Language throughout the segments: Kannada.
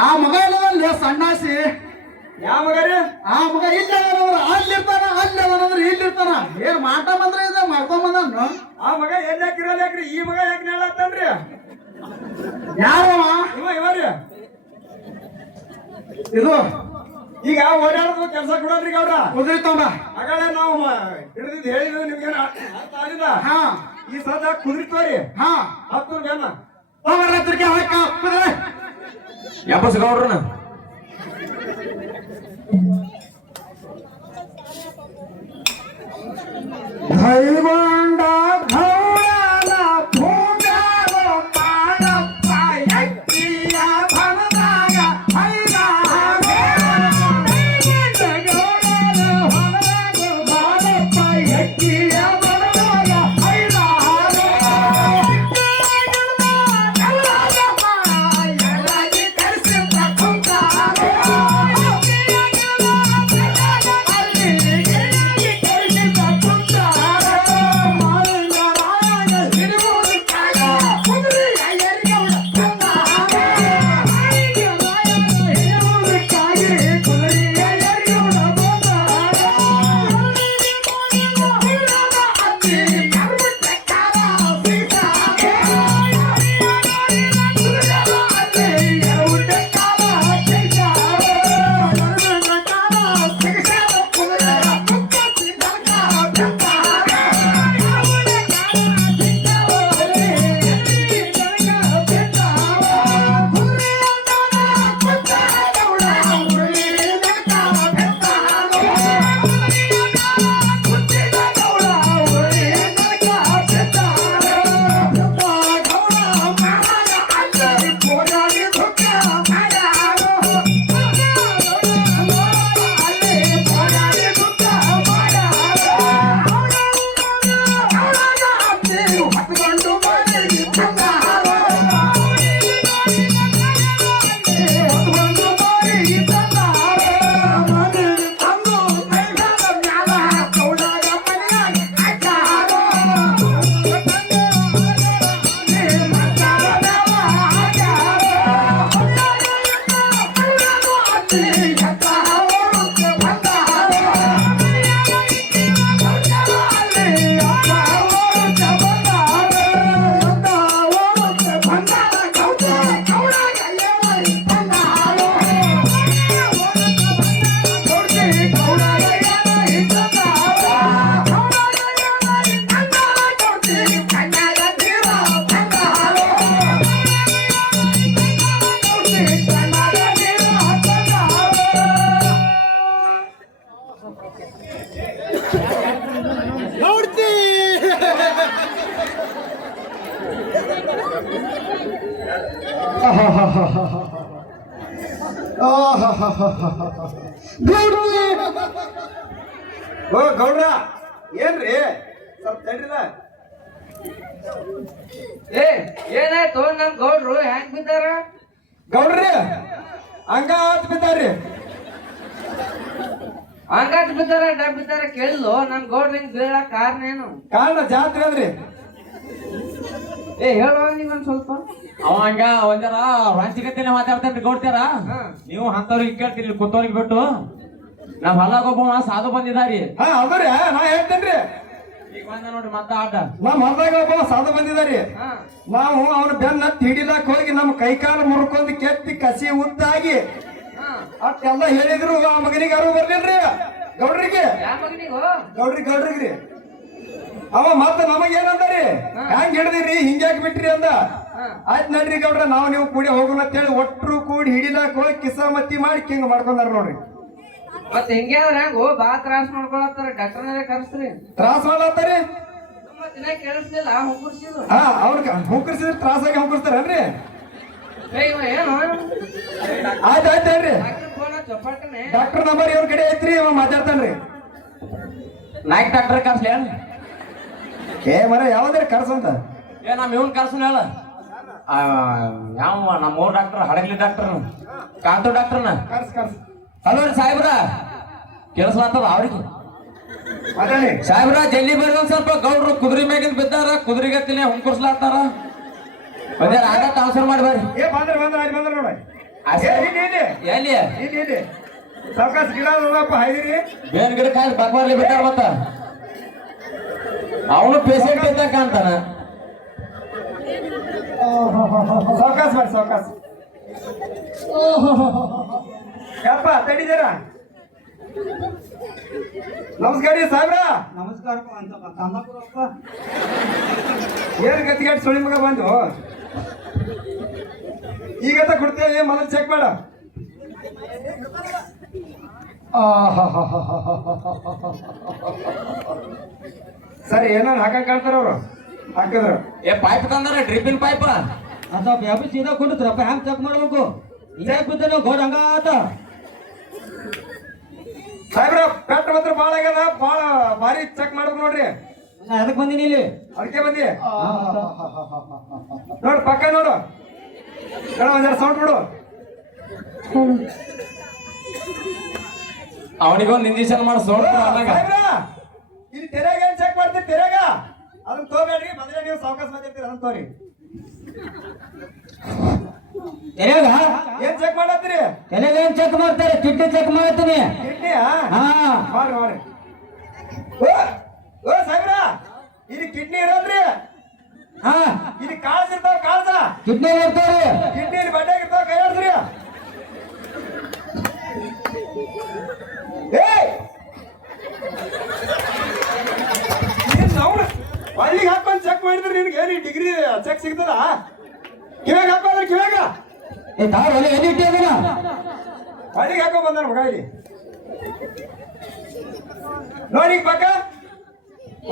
ಆ ಮಗ ಇಲ್ಲದಲ್ಲ ಸಣ್ಣಾಸಿ ಯಾವ ಮಗರಿ ಆ ಮಗ ಇಲ್ಲದನಂದ್ರ ಅಲ್ಲಿರ್ತಾನ ಅಲ್ಲದನಂದ್ರ ಇಲ್ಲಿರ್ತಾನ ಏನ್ ಮಾಟ ಬಂದ್ರೆ ಇದ ಮಾಡ್ಕೊಂಡ್ ಬಂದನು ಆ ಮಗ ಎಲ್ಲಿ ಹಾಕಿರಲ್ಲ ಯಾಕ್ರಿ ಈ ಮಗ ಯಾಕೆ ಹೇಳತ್ತನ್ರಿ ಯಾರವ ಇವರಿ ಇದು ಈಗ ಓಡಾಡೋದು ಕೆಲಸ ಕೊಡೋದ್ರಿ ಅವ್ರ ಕುದುರಿತವ್ರ ಹಾಗಾದ್ರೆ ನಾವು ಹಿಡಿದಿದ್ದು ಹೇಳಿದ್ವಿ ನಿಮ್ಗೆ ಅರ್ಥ ಆಗಿದ ಹಾ ಈ ಸದ ಕುದುರಿತವ್ರಿ ಹಾ 10 ಜನ ಅವರತ್ರಕ್ಕೆ ಹಾಕ ಕುದುರೆ ಯಾಪಸ್ ಗೌಡ್ರನ ದೈವಂಡ ಘೌಡನ ಭೂಮ್ಯಾಗ ಮಾಡಪ್ಪ ಎಕ್ಕಿಯ ಭಣದಾಗ ಹೈರಾಗೆ ದೈವಂಡ ಘೌಡನ ಹೊಲದಾಗ ಮಾಡಪ್ಪ ಎಕ್ಕಿಯ ಭಣದಾಗ ಹೈರಾಗೆ ಎಲ್ಲಾಗಿ ಕರೆಸಿದ ಕುಂತಾಗೆ ಗೌಡ್ರಿ ಓ ಗೌಡ್ರ ಏನ್ರಿ ಸ್ವಲ್ಪ ತಡ್ರಿಲ್ಲ ಏನಾಯ್ತು ನಮ್ ಗೌಡ್ರು ಹೆಂಗ್ ಬಿದ್ದಾರ? ಗೌಡ್ರಿ ಹಂಗ ಆತ್ ಬಿದ್ದಾರ್ರಿ ಹಂಗಾತ್ ಬಿದ್ದಾರ ಡಬ್ ಬಿದ್ದಾರ ಕೇಳಿದ್ಲು ನಮ್ ಗೌಡ್ರ ಹಿಂಗ್ ಬೀಳಕ್ ಕಾರಣ ಏನು? ಕಾರಣ ಜಾತ್ರೆ ಅದ್ರಿ ಹೇಳುವ ನೀವೊಂದ್ ಸ್ವಲ್ಪ. ಅವ ಹಂಗ ಒಂದರ ರಂಚಿಕತೆನೆ ಮಾತಾಡ್ತೇನ್ರಿ ಗೌಡ್ತಾರ. ನೀವು ಅಂತವ್ರಿಗೆ ಕೇಳ್ತೀರಿ ಕೂತವ್ರಿಗೆ ಬಿಟ್ಟು. ನಾವ್ ಹೊಲಗೊಬ್ಬ ಸಾಧು ಬಂದಿದಾರಿ. ಹಾ ಅದ್ರಿ ನಾ ಹೇಳ್ತೇನ್ರಿ ಈಗ ಬಂದ ನೋಡ್ರಿ ಮತ್ತ ಆಟ. ನಮ್ ಹೊಲ್ದಾಗ ಒಬ್ಬ ಸಾಧು ಬಂದಿದಾರಿ. ನಾವು ಅವನ ಬೆನ್ನ ಹಿಡಿಲಾಕ್ ಹೋಗಿ ನಮ್ಮ ಕೈಕಾಲು ಮುರ್ಕೊಂಡ್ ಕೆತ್ತಿ ಕಸಿ ಉದ್ದಾಗಿ ಅಷ್ಟೆಲ್ಲ ಹೇಳಿದ್ರು ಆ ಮಗನಿಗೆ ಯಾರು ಬರ್ಲಿಲ್ರಿ ಗೌಡ್ರಿಗೆ ಯಾ ಮಗನಿಗೋ? ಗೌಡ್ರಿಗ್ರಿ ಅವ ಮತ್ತ ನಮಗ ಏನಂದರಿ ಹೆಂಗ್ ಹಿಡ್ದಿರಿ ಹಿಂಗ್ಯಾಕ್ ಬಿಟ್ರಿ ಅಂದ. ಆಯ್ತ್ ನಡ್ರಿ ಗೌಡ್ರ ನಾವ್ ನೀವು ಕೂಡಿ ಹೋಗೋಣ ಅಂತೇಳಿ ಒಟ್ರು ಕೂಡಿ ಹಿಡಿಲಾಕ್ ಹೋಗಿ ಕಿಸಮತ್ತಿ ಮಾಡಿ ಕಿಂಗ್ ಮಾಡ್ಕೊಂಡಾರ ನೋಡ್ರಿ. ಮತ್ ಹಿಂಗೆ ಅವ್ರ ಹೆಂಗೋ ಬಾ ತ್ರಾಸ್ ಮಾಡ್ಕೊಳತ್ತಾರ, ಡಾಕ್ಟರ್ನಾರೇ ಕರ್ಸ್ರಿ. ತ್ರಾಸ ಮಾಡ್ಲತ್ತಾರಿ ಮತ್ ದಿನ ಕೇಳಿಸ್ಲಿಲ್ಲ ಹುಂಕುರ್ಸಿದ್ರು. ಹಾ ಅವ್ರ ಹುಂಕರ್ಸಿದ್ರೆ ತ್ರಾಸಾಗಿ ಹುಂಕರ್ಸ್ತಾರನ್ರಿ. ಏನು ಆಯ್ತ್ ಆಯ್ತ್ ಹೇಳ್ರಿ ಡಾಕ್ಟರ್ ಫೋನ್ ಚಪ್ಪಾಟನೆ. ಡಾಕ್ಟರ್ ನಂಬರ್ ಇವ್ರ ಕಡೆ ಐತ್ರಿ ಅವ ಮಾತಾಡ್ತಾನ್ರಿ. ನಾಯ್ಕ್ ಡಾಕ್ಟರ್ ಕರ್ಸ್ಲಿ ಏನ್? ಏ ಮರ ಯಾವ್ದಾರ ಕರ್ಸಂತ ಏ ನಮ್ ಇವನ್ ಕರ್ಸನ ಹೇಳ. ಯಾವ ನಮ್ಮ ಊರ್ ಡಾಕ್ಟರ್ ಹಡಗ್ಲಿ ಡಾಕ್ಟರ್ ಕಾಂತು ಡಾಕ್ಟರ್ನ. ಕರ್ಸ್ ಹಲೋ ರೀ ಸಾಹೇಬ್ರ ಕೆಲಸವಾಗ್ತದ ಅವ್ರಿಗೆ. ಮಾತಾಡಿ ಸಾಹೇಬ್ರ ಜಲ್ದಿ ಬರ್ರಿ ಒಂದ್ ಸ್ವಲ್ಪ. ಗೌಡ್ರು ಕುದುರೆ ಮ್ಯಾಗಿಂದ ಬಿದ್ದಾರ, ಕುದುರೆಗೆ ತಿನ್ನೆ ಹುಂಕುರ್ಸ್ಲಾತಾರ. ಅದೇ ಆಗ ಟ್ರಾನ್ಸ್ಫರ್ ಮಾಡಿ ಬರ್ರಿ. ಏ ಬಂದ್ರ ನೋಡ ಎಲ್ಲಿ ಇಲ್ಲಿ ಸಾವಕಾಶ ಗಿಡ ಅದಪ್ಪ ಹಾಯ್ದಿರಿ ಬೇನ್ ಗಿಡ ಕಾಯಿ ಬಗ್ಬಾರ್ಲಿ ಬಿಟ್ಟಾರ ಮತ್ತ. ಅವನು ಪೇಷಂಟ್ ಇದ್ದ ಕಾಣ್ತಾನ. ಸಾವಕಾಶ ಮಾಡಿ ಸಾವಕಾಶ ಯಪ್ಪ ತಡಿದಾರ. ನಮಸ್ಕಾರ ರೀ ಸಾಹೇಬ್ರ. ನಮಸ್ಕಾರ ಏನ್ ಗತಿಗಾಡಿ ಸುಳಿ ಮಗ ಬಂದು ಈಗತ್ತ ಕೊಡ್ತೇವೆ ಮೊದಲು ಚೆಕ್ ಮಾಡ. ಸರಿ ಏನಾರ ಹಾಕಂಗ್ ಕಾಣ್ತಾರ ಅವ್ರು ಹಾಕಿದ್ರು. ಏ ಪೈಪ್ ತಂದಾರ ಡ್ರಿಪ್ಪಿನ ಪೈಪ್. ಅಂತ ವ್ಯಾಪಾರ ಸೀದಾ ಕೊಡ್ತ್ರಪ್ಪ ಹೆಂಗ್ ಚೆಕ್ ಮಾಡ್ಬೇಕು? ಹಿಂಗ್ಯಾಕ್ ಬಿದ್ದಾನ ಗೋಡ್ ಹಂಗ ಆತ? ಸಾಹೇಬ್ರ ಪೆಟ್ ಮಾತ್ರ ಭಾಳ ಆಗ್ಯದ, ಭಾಳ ಭಾರಿ ಚೆಕ್ ಮಾಡ್ಬೇಕು ನೋಡ್ರಿ. ನಾ ಎದಕ್ ಬಂದಿನಿ ಇಲ್ಲಿ? ಅದಕ್ಕೆ ಬಂದಿ ನೋಡು ಪಕ್ಕ ನೋಡು ಒಂದ್ ಸೌಂಡ್ ಬಿಡು. ಅವನಿಗೊಂದು ಇಂಜೆಕ್ಷನ್ ಮಾಡಿ ಸೋಡ್ ಸಾಹೇಬ್ರ ಇಲ್ಲಿ ತೆರೆಗ ಏನ್ ಚೆಕ್ ಮಾಡ್ತೀರಿ? ತೆರೆಗ ಅದನ್ನ ತಗೋಬೇಡ್ರಿ, ಮೊದಲೇ ನೀವು ಸಾವಕಾಶ ಮಾತಾಡ್ತೀರಿ ಅದನ್ನ ತಗೋರಿ. ತೆರೆಗ ಏನ್ ಚೆಕ್ ಮಾಡತ್ತೀರಿ? ತೆರೆಗ ಏನ್ ಚೆಕ್ ಮಾಡ್ತಾರೆ? ಕಿಡ್ನಿ ಚೆಕ್ ಮಾಡ್ತೀನಿ. ಕಿಡ್ನಿ ಹಾ ಮಾಡ್ರಿ ಓ ಸಾಹೇಬ್ರ ಇಲ್ಲಿ ಕಿಡ್ನಿ ಇರೋದ್ರಿ. ಹಾ ಇಲ್ಲಿ ಕಾಳ್ಸ್ ಇರ್ತಾವ, ಕಾಳ್ಸ ಕಿಡ್ನಿ ಇರ್ತಾವ್ರಿ. ಕಿಡ್ನಿ ಇಲ್ಲಿ ಬಡ್ಡ್ಯಾಗ ಇರ್ತಾವ, ಕೈ ಆಡ್ಸ್ರಿ. ಅಲ್ಲಿಗೆ ಹಾಕೊಂಡ್ ಚೆಕ್ ಮಾಡಿದ್ರೆ ನಿನ್ಗೆ ಏನಿ ಡಿಗ್ರಿ ಚೆಕ್ ಸಿಗ್ತದ? ಕಿವ್ಯಾಗ ಹಾಕೋದ್ರೆ ಕಿವ್ಯಾಗ ಏ ತಾವ್ ಒಲೆ ಎಲ್ಲಿ ಇಟ್ಟಿ ಅದನ್ನ? ಅಲ್ಲಿಗೆ ಹಾಕೊಂಡ್ ಬಂದಾರ ಮಗ. ಇಲ್ಲಿ ನೋಡಿ ಈಗ ಪಕ್ಕ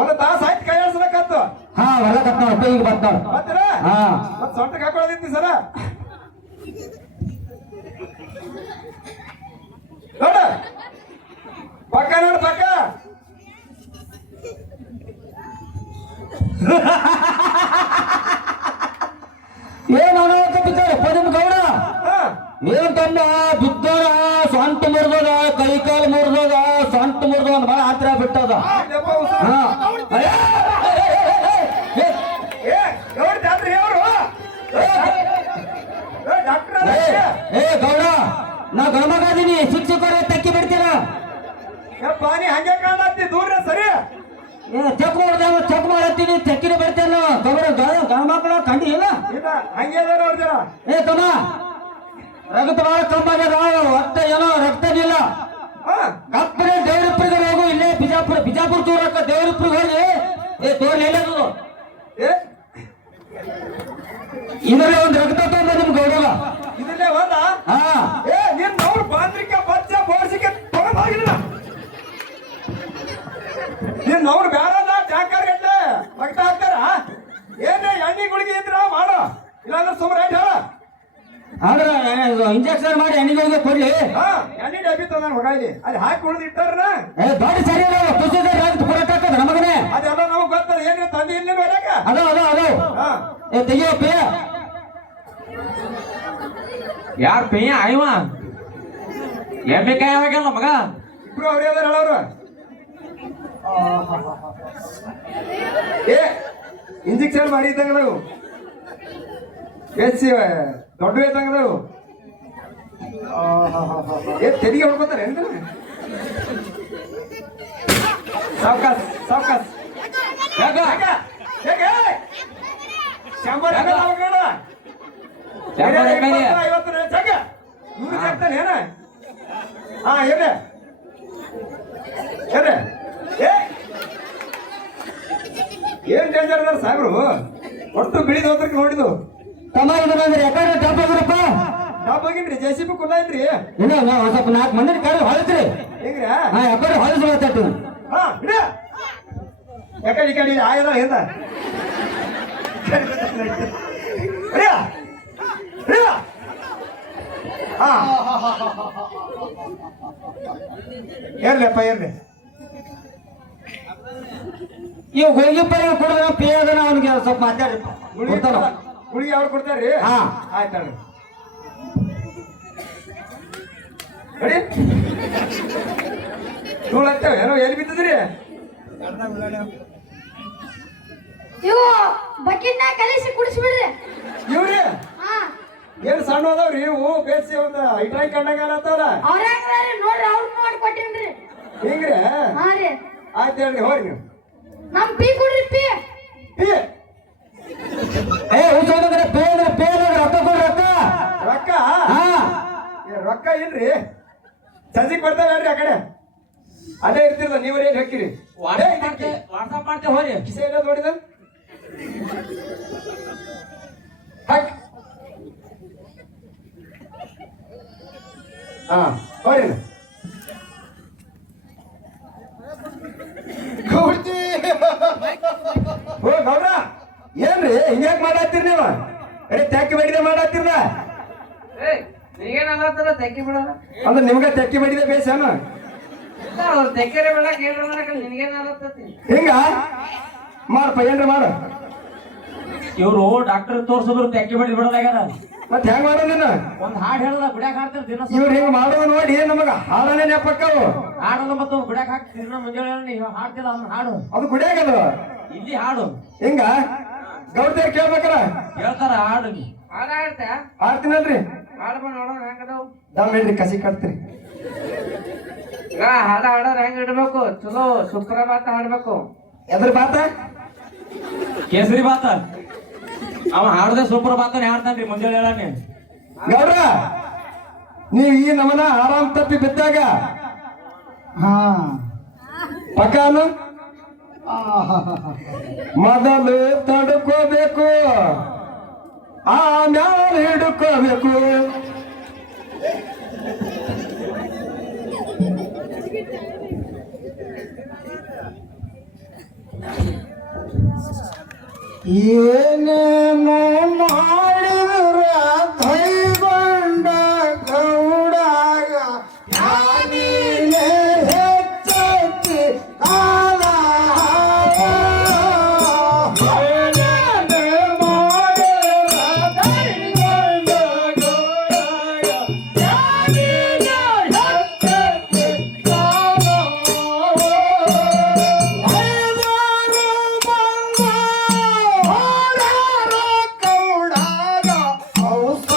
ಒಂದು ತಾಸ ಆಯ್ತು ಕೈ ಆಡ್ಸ್ಬೇಕತ್ತು. ಹಾ ಹೊಲ ಕಟ್ತಾವ ಈಗ ಬರ್ತಾವ. ಮತ್ತ ಹಾ ಮತ್ ಸೊಂಟಕ್ಕೆ ಹಾಕೊಳ್ಳೋದಿತ್ತು ಸರ. ನೋಡ ಪಕ್ಕ ನೋಡು ಪಕ್ಕ. ಏನ್ ಅನಾಹುತ ಬಿದ್ದಾರಪ್ಪ ನಿಮ್ ಗೌಡ? ಹಾ ಏನ್ ತಮ್ಮ ಬಿದ್ದಾರ? ಸೊಂಟ ಮುರಿದದ, ಕೈ ಕಾಲು ಮುರಿದದ, ಸೊಂಟ ಮುರಿದ ಒಂದ್ ಮಳ ಹತ್ರ ಬಿಟ್ಟದ. ಯಪ್ಪ ಉಸ್ರು. ಹಾ ಏ ಗೌಡ ಜಾತ್ರೆ ಅವರು ಡಾಕ್ಟರ್ ಏ ಗೌಡ, ನಾ ಗಣಮಗಾದೀನಿ, ಶಿಕ್ಷಕರ ತಕ್ಕಿ ಬಿಡ್ತೀರ. ಯಪ್ಪ ನೀ ಹಂಗೆ ಕಾಣತ್ತಿ ದೂರ ಸರಿ. ಚೆಕ್ ಚೆಕ್ ಮಾಡತ್ತೀನಿ, ತೆಕ್ಕಿನ ಬಿಡ್ತೇನೆ. ಗಣಮಕ್ಳು ಕಂಡಿ ಇಲ್ಲ ಇಲ್ಲ ಹಂಗೆ ಅದಾರ ಅವ್ರ ಜನ. ಏ ತಮ್ಮ, ರಗತ ಬಹಳ ಕಮ್ಮಿ ಆಗ್ಯದ, ಒಟ್ಟ ಏನೋ ರಕ್ತನಿಲ್ಲ. ಹಾ ಕಪ್ಪನೆ ದೇವ್ರಿಪ್ರಿಗೆ ಹೋಗು, ಇಲ್ಲೇ ಬಿಜಾಪುರ ತೋರಕ್ಕ ದೇವ್ರಿಪ್ರಿಗೆ ಹೋಗಿ ಏ ತೋರ್ಲಿ ಎಲ್ಲದು ಏ ಇದರಲ್ಲಿ ಒಂದು ರಕ್ತ ತಗೊಂಡ ನಿಮ್ ಗೌಡಗ. ಇದನ್ನೇ ಹೋದ. ಹಾ ಏ ನಿನ್ ಅವ್ರು ಬಾಂದ್ರಿಕೆ ಬಚ್ಚ ಬೋರ್ಸಿಕೆ ತಗೊಂಡ್ ಹೋಗಿಲ್ಲ. ನಿನ್ ಅವ್ರು ಬ್ಯಾರಲ್ಲ ಟ್ಯಾಂಕರ್ ಗಟ್ಟೆ ರಕ್ತ ಹಾಕ್ತಾರ. ಏನೇ ಎಣ್ಣೆ ಗುಳಿಗೆ ಇದ್ರ ಮಾಡು, ಇಲ್ಲಾಂದ್ರೆ ಸುಮ್ಮನೆ ಹೇಳ. ಆದ್ರ ಇಂಜೆಕ್ಷನ್ ಮಾಡಿ ಎಣ್ಣಿಗೆ ಕೊಡ್ಲಿ. ಹಾ ಎಣ್ಣೆ ಡಬ್ಬಿ ತಂದ ಮಗ ಇಲ್ಲಿ ಅಲ್ಲಿ ಹಾಕಿ ಉಳಿದು ಇಟ್ಟಾರ ದೊಡ್ಡ ಸರಿ ಪುರಾಟ ನಮಗನೇ ಅದೆಲ್ಲ ನಮಗ್ ಗೊತ್ತದ ಏನ್ರಿ ತಂದೆ ಇಲ್ಲಿ ನೋಡ್ಯಾಕ ಅದಾವ ಹಾ ತೆಗಿಯೋ ಪೇ ಯಾರ ಪೇಯ ಆಯ್ವ ಎಮ್ಮೆ ಕಾಯಿ ಯಾವಾಗಲ್ಲ ಮಗ ಇಬ್ರು ಅವ್ರೇ ಅದಾರ ಹೇಳವ್ರು ಏ ಇಂಜೆಕ್ಷನ್ ಮಾಡಿ ಇದ್ದಂಗದವು ಹೆಚ್ಚಿ ದೊಡ್ಡ ಇದ್ದಂಗದವು ಏ ತೆರಿಗೆ ಹೊಡ್ಕೋತಾರೆ ಎಂತ ಸಾವ್ಕಾಸ್ ಸಾವ್ಕಾಸ್ ಯಾಕ ಹೇಗೆ 100 50 ಜಗ 100 ಜಗ್ತಾನೆ ಏನ ಹಾ ಏನೇ ಏನೇ ಏನ್ ಡೇಂಜರ್ ಅದಾರ ಸಾಹೇಬ್ರು ಒಟ್ಟು ಬಿಳಿದ ಹೋದ್ರಕ್ಕೆ ನೋಡಿದ್ದು ತಮ್ಮ ಅಂದ್ರೆ ಯಾಕಂದ್ರೆ ಡಬ್ಬ ಹೋದ್ರಪ್ಪ ಡಾಬ್ ಹೋಗಿನ್ರಿ JCB ಕುಲ್ಲ ಐತ್ರಿ ಇಲ್ಲ ನಾವು ಸ್ವಲ್ಪ 4 ಮಂದಿ ಕಾಳು ಹೊಳತ್ರಿ ಹೆಂಗ್ರಿ ಹಾ ಯಾಕಂದ್ರೆ ಹೊಲಸು ಮಾತಾಡ್ತು ಹಾ ಬಿಡ ಯಾಕಡೆ ಈ ಕಡೆ ಆಯದ ಎಂದ ಹಾ ಇರ್ಲಿಪ್ಪ ಇರ್ಲಿ ಇವ್ ಗುಳಿಗೆ ಪರಿಗೆ ಕೊಡೋದ ಪೇ ಅದನ್ನ ಅವನಿಗೆ ಸ್ವಲ್ಪ ಮಾತಾಡ್ರಿ ಗುಳಿಗೆ ಅವ್ರು ಕೊಡ್ತಾರ್ರಿ ಹಾ ಆಯ್ತಾಳ್ರಿ ರೆಡಿ ಹತ್ತೇವ ಏನೋ ಎಲ್ಲಿ ಬಿದ್ದದ್ರಿ ಇವು ಬಕೆಟ್ನ ಕಲಿಸಿ ಕುಡಿಸ್ಬಿಡ್ರಿ. ಇವ್ರಿ ಹಾ ಏನ್ ಸಣ್ಣ ಅದಾವ್ರಿ ಇವು ಬೇಸಿ ಒಂದ್ ಐಟಾಯಿ ಕಂಡಂಗ ಆತವ್ರ ಅವ್ರ ಹೆಂಗ್ರಿ ನೋಡ್ರಿ ಅವ್ರ ನೋಡಿ ಕೊಟ್ಟಿನ್ರಿ. ಹಿಂಗ್ರಿ ಹಾ ರೀ ಆಯ್ತು ಹೇಳ್ರಿ ಹೋರಿ ನೀವು ನಮ್ ಪೀ ಕುಡ್ರಿ ಪೀ. ಪಿ ಏ ಉಸೋದ್ರೆ ಪೇ ಅಂದ್ರೆ ಪೇ ರೊಕ್ಕ ಕೊಡ್ರಿ ರೊಕ್ಕ ರೊಕ್ಕ ಹಾ ರೊಕ್ಕ ಇಲ್ರಿ ಸಂಜೆಗ್ ಬರ್ತಾವ ಹೇಳ್ರಿ ಆ ಕಡೆ ಅಲ್ಲೇ ಇರ್ತಿರಲ್ಲ ನೀವ್ರ ಏನ್ ಹಾಕಿರಿ ವಾಟ್ಸಪ್ ಮಾಡ್ತೇವೆ ಹೋರಿ ಕಿಸೆ ಎಲ್ಲ ನೋಡಿದ ಹಾಕಿ ಹಾ ಹೋರಿ ಓ ಗೌಡ್ರ ಏನ್ರಿ ಹಿಂಗ್ಯಾಕ್ ಮಾಡತ್ತೀರಿ ನೀವು ಅರೆ ತೆಕ್ಕಿ ಬಡಿದೆ ಮಾಡತ್ತೀರ ಏಯ್ ನೀಗೇನ್ ಆಗತ್ತಲ್ಲ ತೆಕ್ಕಿ ಬಿಡಲ್ಲ ಅಂದ್ರೆ ನಿಮ್ಗ ತೆಕ್ಕಿ ಬಡಿದೆ ಬೇಸನ ಇಲ್ಲ ಅವ್ರು ತೆಕ್ಕರೆ ಬಿಡಕ್ ಏನ್ರ ಮಾಡಕ್ ನಿನ್ಗೇನ್ ಆಗತ್ತತಿ ಹಿಂಗ ಮಾಡಪ್ಪ ಏನ್ರ ಮಾಡ ಇವ್ರು ಡಾಕ್ಟರ್ ತೋರ್ಸಿದ್ರು ತೆಕ್ಕಿ ಬಡಿ ಬಿಡಲಾಗ್ಯಾರ ಮತ್ ಹೆಂಗ್ ಮಾಡೋ ನೀನು ಒಂದ್ ಹಾಡ್ ಹೇಳದ ಬಿಡ್ಯಾಕ ಹಾಡ್ತಾರ ದಿನ ಇವ್ರು ಹಿಂಗ್ ಮಾಡೋದು ನೋಡಿ ನಮಗ ಹಾಡನೆ ನೆಪಕ್ಕವು ಹಾಡೋದು ಮತ್ತು ಬಿಡ್ಯಾಕ ಹಾಕ್ತಿರ್ ಮುಂಜಾನೆ ನೀವು ಹಾಡ್ತಿಲ್ಲ ಅವ್ನ ಹಾಡು ಅದು ಗುಡಿಯಾಗದು ಇಲ್ಲಿ ಹಾಡು ಹಿಂಗ ಗೌಡ್ದೇರ್ ಕೇಳ್ಬೇಕಾರ ಹೇಳ್ತಾರ ಹಾಡು ಹಾಡ ಹಾಡ್ತಾ ಹಾಡ್ತೀನಲ್ರಿ ಹಾಡ್ ಬಂದ್ ನೋಡೋಣ ಹೆಂಗದಾವ್ ದಮ್ ಹೇಳ್ರಿ ಕಸಿ ಕಟ್ತೀರಿ ಈಗ ಹಾಡ ಹಾಡೋರ್ ಹೆಂಗ್ ಇಡ್ಬೇಕು ಚಲೋ ಸುಪ್ರಭಾತ ಹಾಡ್ಬೇಕು ಎದ್ರ ಬಾತ ಕೇಸರಿ ಬಾತ ಅವ ಹಾಡದೆ ಸೂಪರ್ ಬಾತನೇ ಹಾಡ್ತಾನ್ರಿ ಮುಂಜಾನೆ ಹೇಳಾನೆ ಗೌಡ್ರ ನೀವ್ ಈ ನಮನ ಆರಾಮ್ ತಪ್ಪಿ ಬಿದ್ದಾಗ ಹಾ ಪಕಾನು ಮೊದಲು ತಡ್ಕೋಬೇಕು ಆಮ್ಯಾಲ ಹಿಡ್ಕೋಬೇಕು ಏನೇನೋ ಮಾಡಿದ್ರ ಕೈಗೊಂಡ ಗೌಡಾಗ ನಾನೀನೇ ಹೆಚ್ಚಿ ಕಾಲ ಏನೇನೋ ಮಾಡಿದ್ರ ಕೈಗೊಂಡ ಗೌಡಾಗ ನಾನೀನೇ ಹೆಚ್ಚಿ ಕಾಲ ಔಷಧ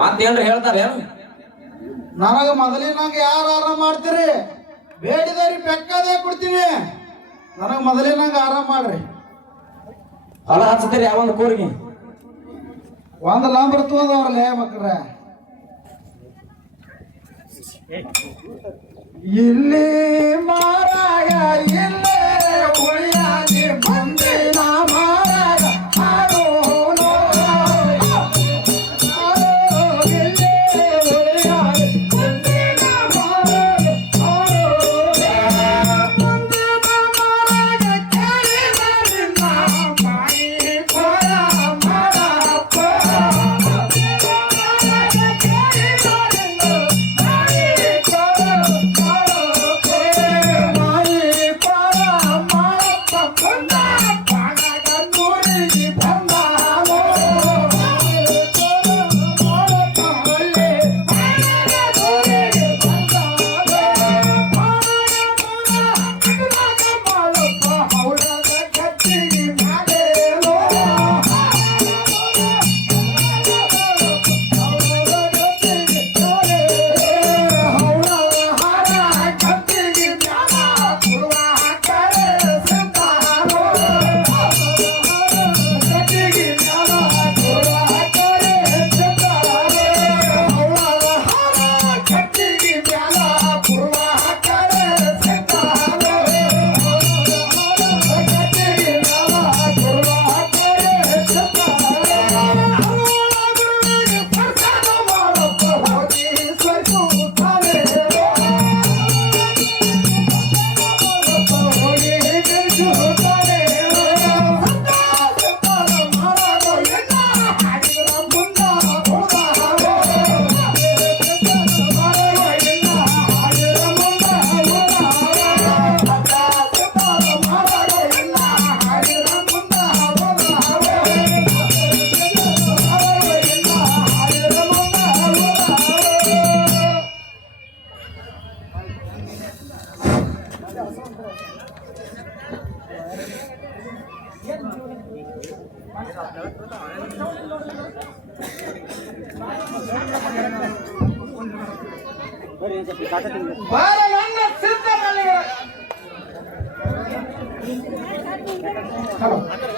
ಮತ್ತೇನ್ರಿ ಹೇಳ್ತಾರೆ ಏನು? ನನಗ ಮೊದಲಿನಾಗ ಯಾರು ಆರಾಮ ಮಾಡ್ತೀರಿ? ಬೇಡಿದವ್ರಿಗೆ ಬೆಕ್ಕದೇ ಕೊಡ್ತೀನಿ. ನನಗ ಮೊದಲಿನಾಗ ಆರಾಮ ಮಾಡ್ರಿ. ಹೊಲ ಹಚ್ಚತೀರಿ ಯಾವೊಂದು ಕೂರಿಗೆ ಒಂದ್ ಲಾಂಬರ್ ತೋದವ್ರಲ್ಲೇ ಮಕ್ಳ್ರೆ. ಇಲ್ಲಿ ಮಾರಾಗ ಇಲ್ಲೇ ಉಳಿಯಾಗಿ ಬಂದಿನ ಮಾರಾಗ ಹಾಡು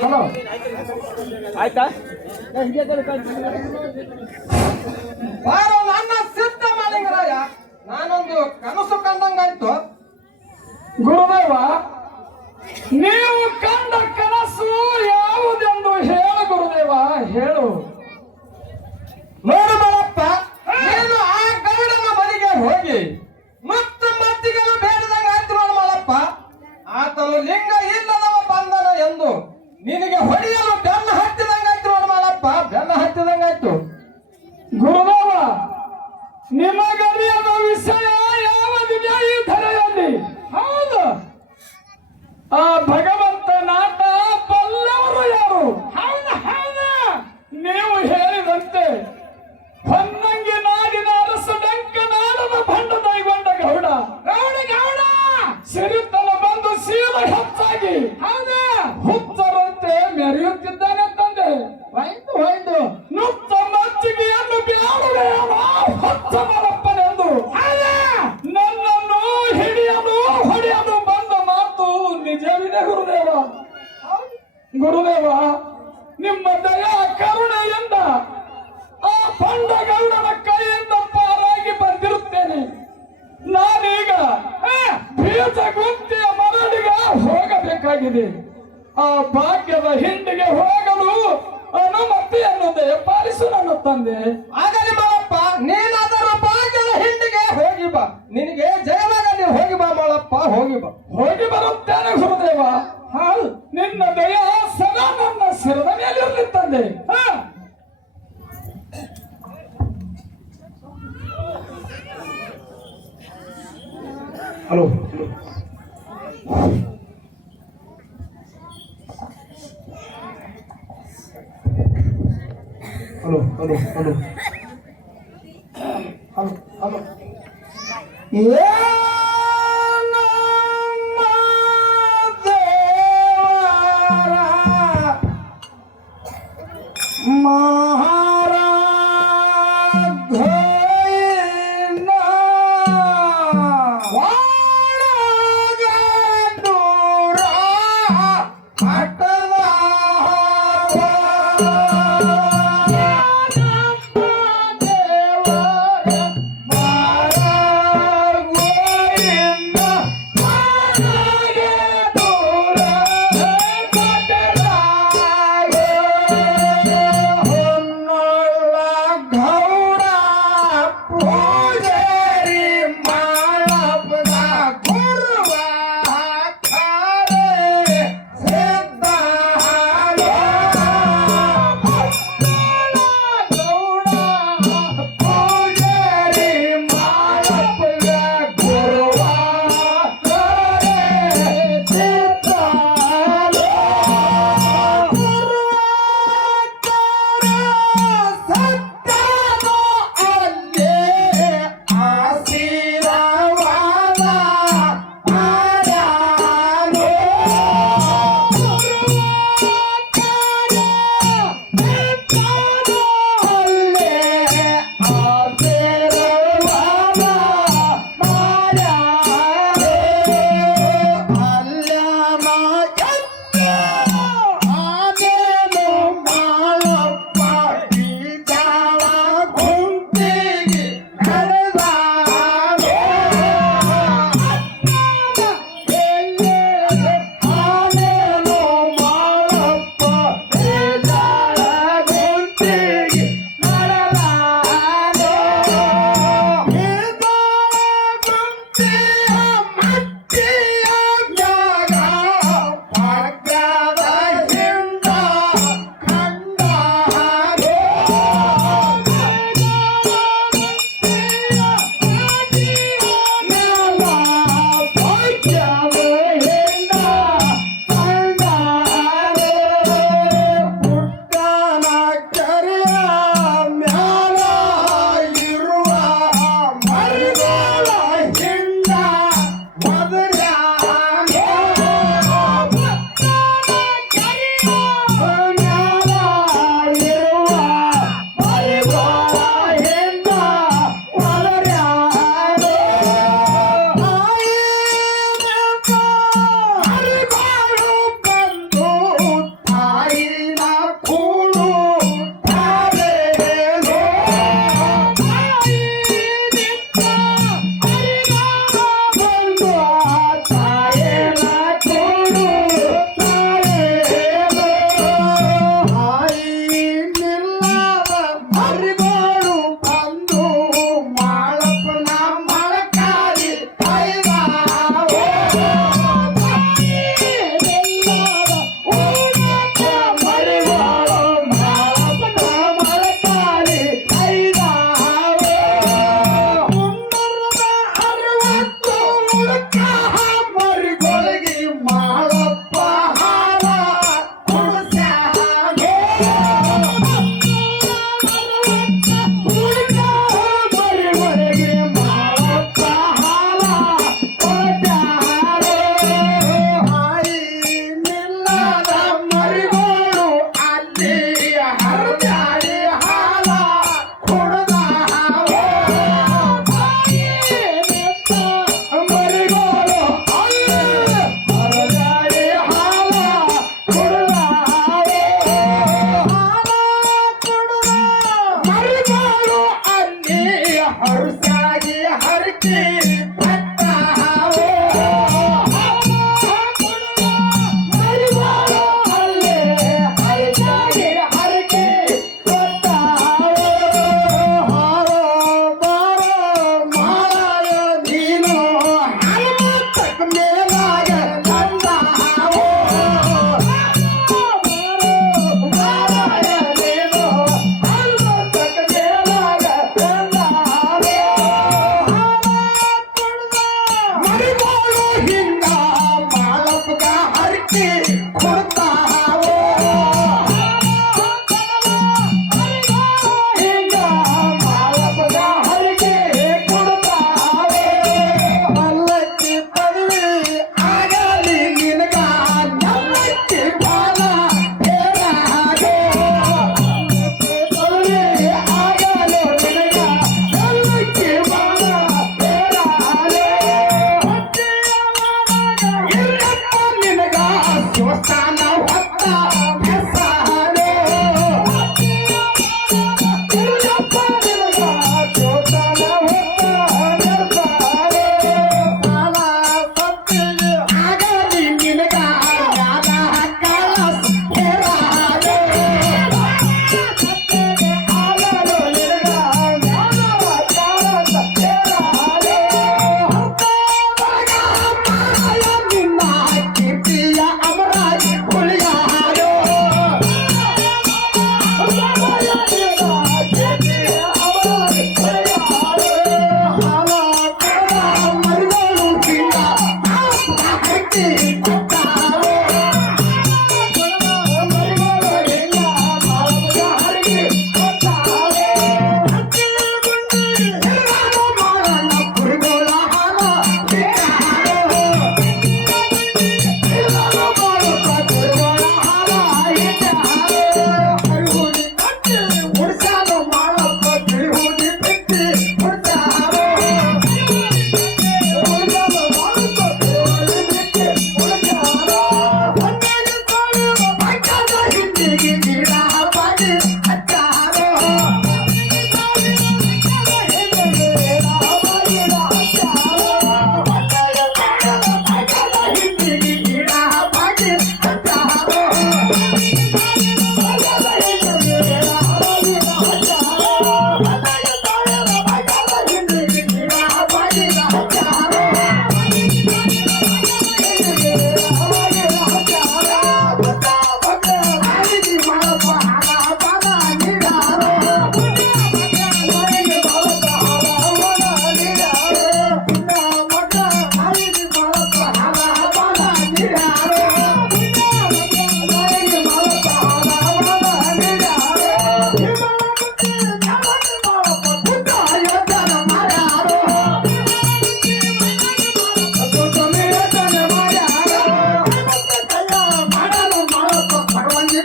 ಹಲೋ ಆಯ್ತಾ? ಬಾರೋ ನನ್ನ ಸಿದ್ಧ ಮಾಲಿಂಗರಾಯ, ನಾನೊಂದು ಕನಸು ಕಂಡಂಗಾಯ್ತು. ಗುರುದೇವ, ನೀವು ಕಂಡ ಕನಸು ಯಾವುದೆಂದು ಹೇಳು ಗುರುದೇವ, ಹೇಳು. ನೋಡು ಬಾಳಪ್ಪ, ನೀನು ಆ ಗೌಡನ ಮನೆಗೆ ಹೋಗಿ ಮತ್ತಿಗಲು ಬೇಡದಂಗಾಯ್ತು ನೋಡು ಮಾಳಪ್ಪ. ಆತನು ಲಿಂಗ ಇಲ್ಲದವ ಬಂದನ ಎಂದು ನಿನಗೆ ಹೊಡೆಯಲು ಬೆನ್ನ ಹತ್ತಿದಂಗಾಯ್ತು ನೋಡು ಮಾಳಪ್ಪ, ಬೆನ್ನ ಹತ್ತಿದಂಗಾಯ್ತು. ಗುರುದೇವ, ನಿಮಗರಿಯದ ವಿಷಯ ಯಾವುದಿದೆ ಈ ಧರೆಯಲ್ಲಿ? ಹೌದು, ಆ ಭಗವಂತನಾಟ ಬಲ್ಲವರು ಯಾರು? ಹೌದು ಹೌದು, ನೀವು ಹೇಳಿದಂತೆ ಹೊನ್ನಂಗಿ ನಾಡಿನ ಅರಸ ಡಂಕನಾಡದ ಭಂಡ ದೈಗೊಂಡ ಗೌಡ ಗೌಡ ಗೌಡ ಸಿರಿತನ ಬಂದು ಸೀಲ ಹೆಚ್ಚಾಗಿ ಹೌದ ಹುಚ್ಚರಂತೆ ಮೆರೆಯುತ್ತಿದ್ದಾನೆ ತಂದೆ. ವೈದು ವೈದು ನುತ್ತ ಮಜ್ಜಿಗೆಯನ್ನು ಬೇಡುವೆ ಹೊಚ್ಚ ಮರಪ್ಪನೆಂದು ನನ್ನನ್ನು ಹಿಡಿಯಲು ಹೊಡೆಯಲು ಬಂದ ಮಾತು ನಿಜವಿದೆ ಗುರುದೇವ. ಗುರುದೇವ, ನಿಮ್ಮ ದಯಾ ಕರುಣೆಯಿಂದ ಆ ಬಂಡಗೌಡನ ಕೈಯಿಂದ ಪಾರಾಗಿ ಬಂದಿರುತ್ತೇನೆ. ನಾನೀಗ ಬೀಜ ಗುಂತಿಯ ಮರಳಿಗೆ ಹೋಗಬೇಕಾಗಿದೆ. ಆ ಭಾಗ್ಯದ ಹಿಂಡಿಗೆ ಹೋಗಲು ಅನುಮತಿಯನ್ನು ದಯಪಾಲಿಸು ನನ್ನ ತಂದೆ. ಆಗಲಿ ಮಾಳಪ್ಪ, ನೀನಾದರೂ ಭಾಗ್ಯದ ಹಿಂಡಿಗೆ ಹೋಗಿ ಬಾ. ನಿನಗೆ ಜಯವಾಗಲಿ, ಹೋಗಿ ಬಾ ಮಾಳಪ್ಪ, ಹೋಗಿ ಬಾ. ಹೋಗಿ ಬರುತ್ತೇನೆ ಗುರುದೇವ. ಹೌದು, ನಿನ್ನ ದಯ ಸದಾ ನನ್ನ ಶಿರದ ಮೇಲಿರಲಿ ತಂದೆ. Hello hello hello hello hello hello ಮಾ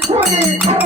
ಹೋಗಿ